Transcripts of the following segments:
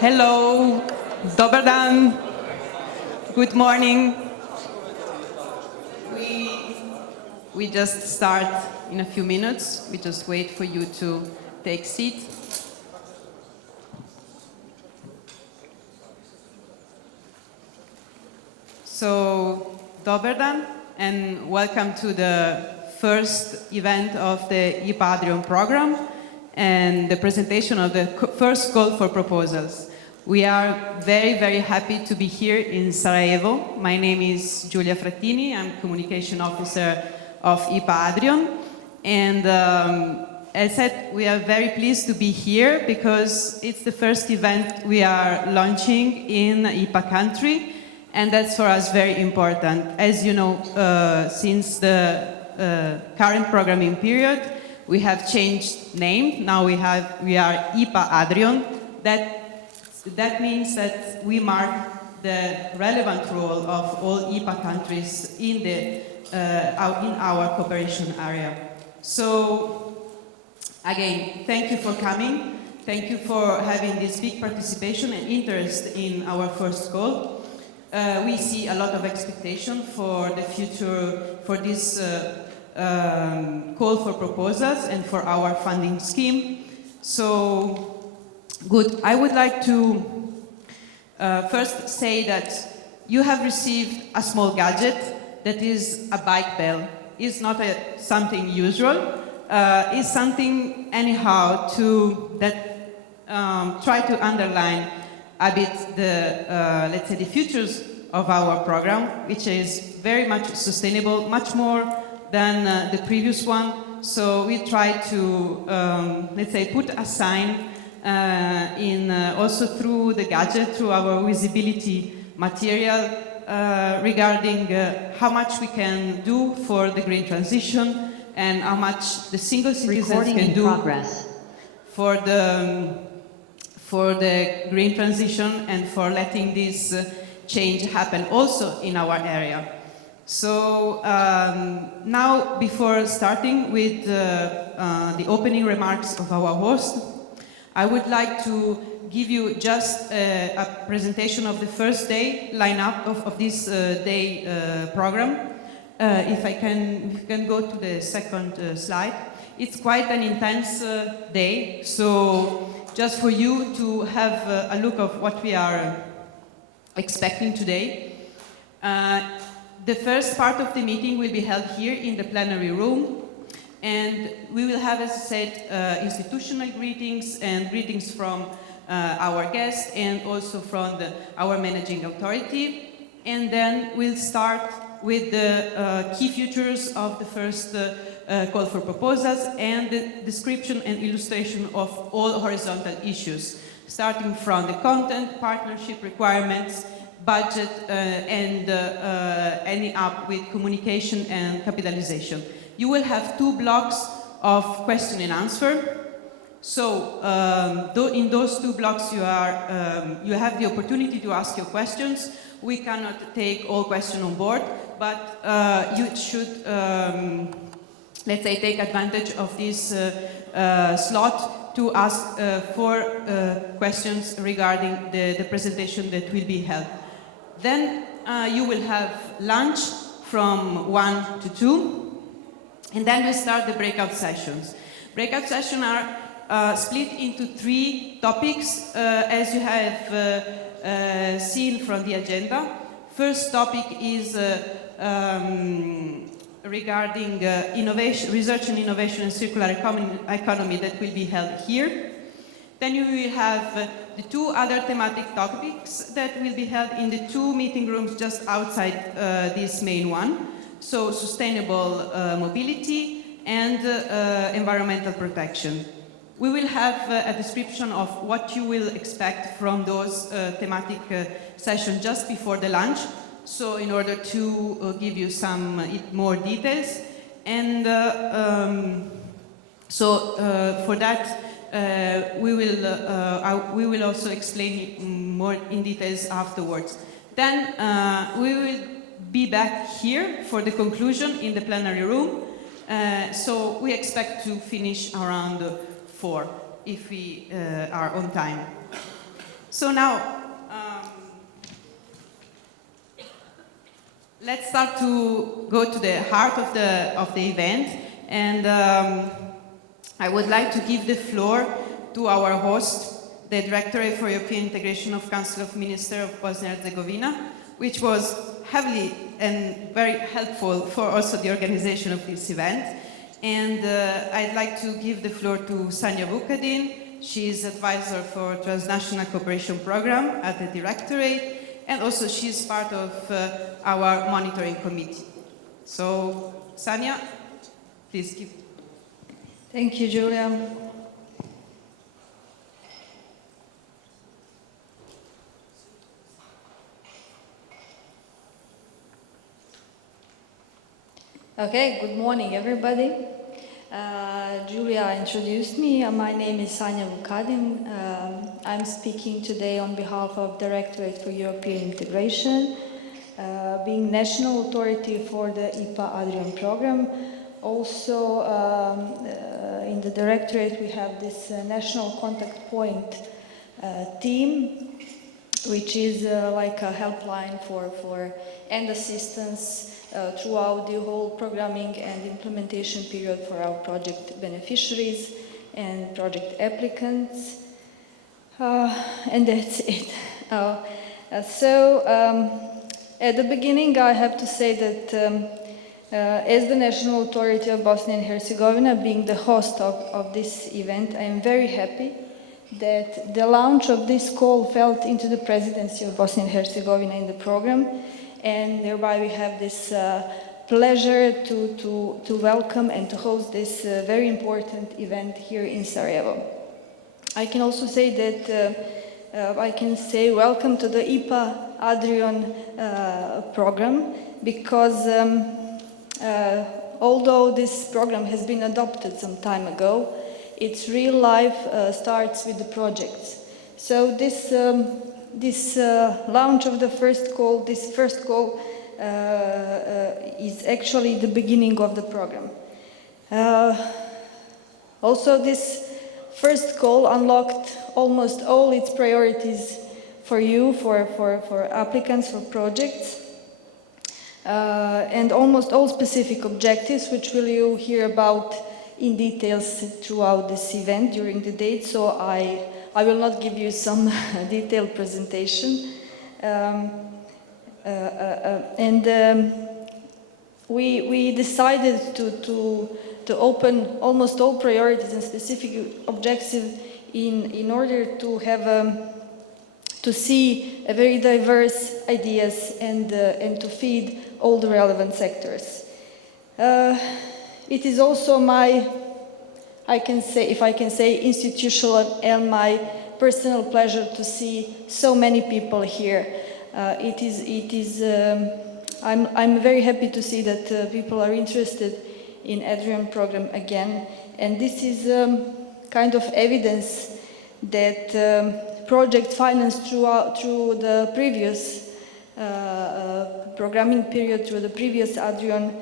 Hello, dobar dan, good morning. We just start in a few minutes. We just wait for you to take seat. So, dobar dan, and welcome to the first event of the IPA ADRION program and the presentation of the first call for proposals. We are very, very happy to be here in Sarajevo. My name is Giulia Frattini. I'm Communication Officer of IPA ADRION. And as I said, we are very pleased to be here because it's the first event we are launching in IPA country. And that's for us very important. As you know, since the current programming period, we have changed name. Now we are IPA ADRION. That means that we mark the relevant role of all IPA countries in our cooperation area. So, again, thank you for coming. Thank you for having this big participation and interest in our first call. We see a lot of expectation for the future, for this call for proposals and for our funding scheme. So, good. I would like to first say that you have received a small gadget that is a bike bell. It's not something usual. It's something anyhow that try to underline a bit the, let's say, the futures of our program, which is very much sustainable, much more than the previous one. So we try to, let's say, put a sign also through the gadget, through our visibility material regarding how much we can do for the green transition and how much the single citizens can do for the green transition and for letting this change happen also in our area. So now, before starting with the opening remarks of our host, I would like to give you just a presentation of the first day lineup of this day program. If you can go to the second slide. It's quite an intense day, so just for you to have a look of what we are expecting today. The first part of the meeting will be held here in the plenary room. And we will have, as I said, institutional greetings and greetings from our guests and also from our managing authority. And then we'll start with the key features of the first call for proposals and the description and illustration of all horizontal issues, starting from the content, partnership requirements, budget, and ending up with communication and capitalization. You will have 2 blocks of question and answer. So in those 2 blocks you have the opportunity to ask your questions. We cannot take all questions on board, but you should, let's say, take advantage of this slot to ask for questions regarding the presentation that will be held. Then you will have lunch from 1 to 2. And then we start the breakout sessions. Breakout sessions are split into 3 topics, as you have seen from the agenda. First topic is regarding innovation, research and innovation and circular economy that will be held here. Then you will have the 2 other thematic topics that will be held in the 2 meeting rooms just outside this main one. So sustainable mobility and environmental protection. We will have a description of what you will expect from those thematic sessions just before the lunch, so in order to give you some more details. And for that, we will also explain more in details afterwards. Then we will be back here for the conclusion in the plenary room. So we expect to finish around 4 if we are on time. So now, let's start to go to the heart of the event, and I would like to give the floor to our host, the Directorate for European Integration of Council of Ministers of Bosnia-Herzegovina, which was heavily and very helpful for also the organization of this event. And I'd like to give the floor to Sanja Vukadin. She is advisor for Transnational Cooperation Program at the Directorate, and also she is part of our monitoring committee. So, Sanja, please give. Thank you, Julia. Okay, good morning, everybody. Julia introduced me. My name is Sanja Vukadin. I'm speaking today on behalf of Directorate for European Integration, being national authority for the IPA ADRION program. Also, in the Directorate, we have this national contact point team, which is like a helpline for and assistance throughout the whole programming and implementation period for our project beneficiaries and project applicants. And that's it. At the beginning, I have to say that as the National Authority of Bosnia and Herzegovina, being the host of this event, I am very happy that the launch of this call fell into the presidency of Bosnia and Herzegovina in the program, and thereby we have this pleasure to welcome and to host this very important event here in Sarajevo. I can also say that I can say welcome to the IPA ADRION program, because although this program has been adopted some time ago, its real life starts with the projects. So this launch of the first call, is actually the beginning of the program. Also, this first call unlocked almost all its priorities for you, for applicants, for projects, and almost all specific objectives, which will you hear about in details throughout this event during the date, so I will not give you some detailed presentation. We decided to open almost all priorities and specific objectives in order to have to see a very diverse ideas and to feed all the relevant sectors. It is also my, if I can say, institutional and my personal pleasure to see so many people here. I'm very happy to see that people are interested in ADRION program again, and this is kind of evidence that projects financed through the previous programming period, through the previous ADRION,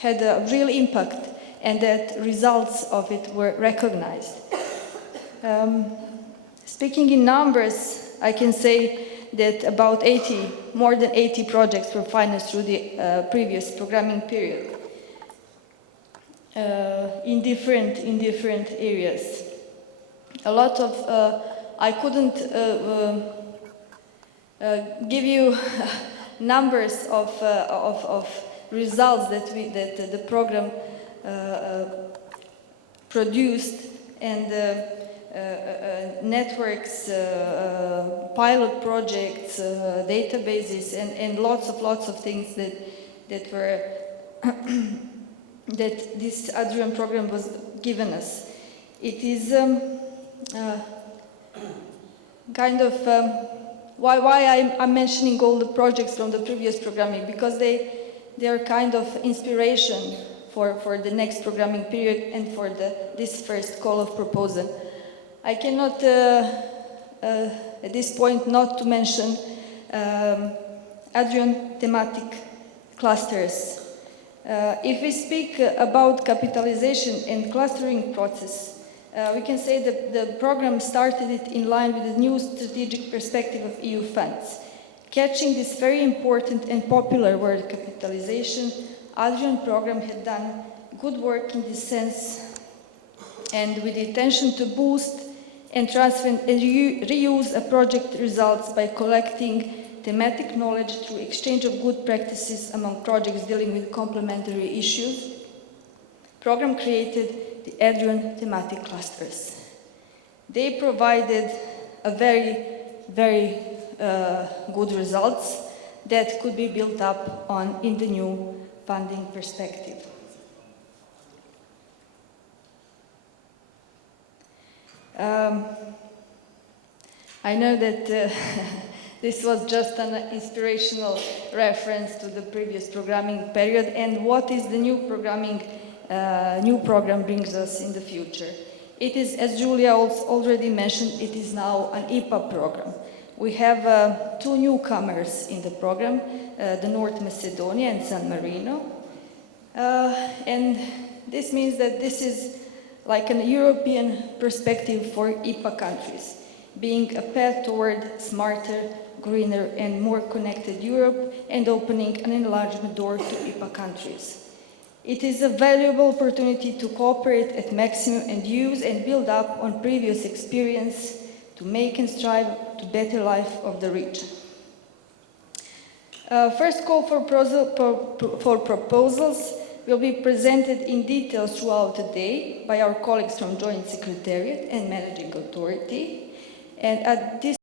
had a real impact, and that results of it were recognized. Speaking in numbers, I can say that about more than 80 projects were financed through the previous programming period in different areas. A lot of I couldn't give you numbers of results that the program produced, and networks, pilot projects, databases, and lots of things that were that this ADRION program was given us. It is kind of why I'm mentioning all the projects from the previous programming, because they are kind of inspiration for the next programming period and for this first call of proposal. I cannot at this point not to mention ADRION thematic clusters. If we speak about capitalization and clustering process, we can say that the program started it in line with the new strategic perspective of EU funds. Catching this very important and popular word capitalization, ADRION program had done good work in this sense, and with the intention to boost and transfer and reuse a project results by collecting thematic knowledge through exchange of good practices among projects dealing with complementary issues. Program created the ADRION thematic clusters. They provided a very good results that could be built up on in the new funding perspective. I know that this was just an inspirational reference to the previous programming period and what is the new program brings us in the future. It is, as Julia already mentioned, it is now an IPA program. We have two newcomers in the program, the North Macedonia and San Marino. And this means that this is like an European perspective for IPA countries, being a path toward smarter, greener and more connected Europe and opening an enlargement door to IPA countries. It is a valuable opportunity to cooperate at maximum and use and build up on previous experience to make and strive to better life of the region. First call for proposals will be presented in detail throughout the day by our colleagues from Joint Secretariat and Managing Authority. And at this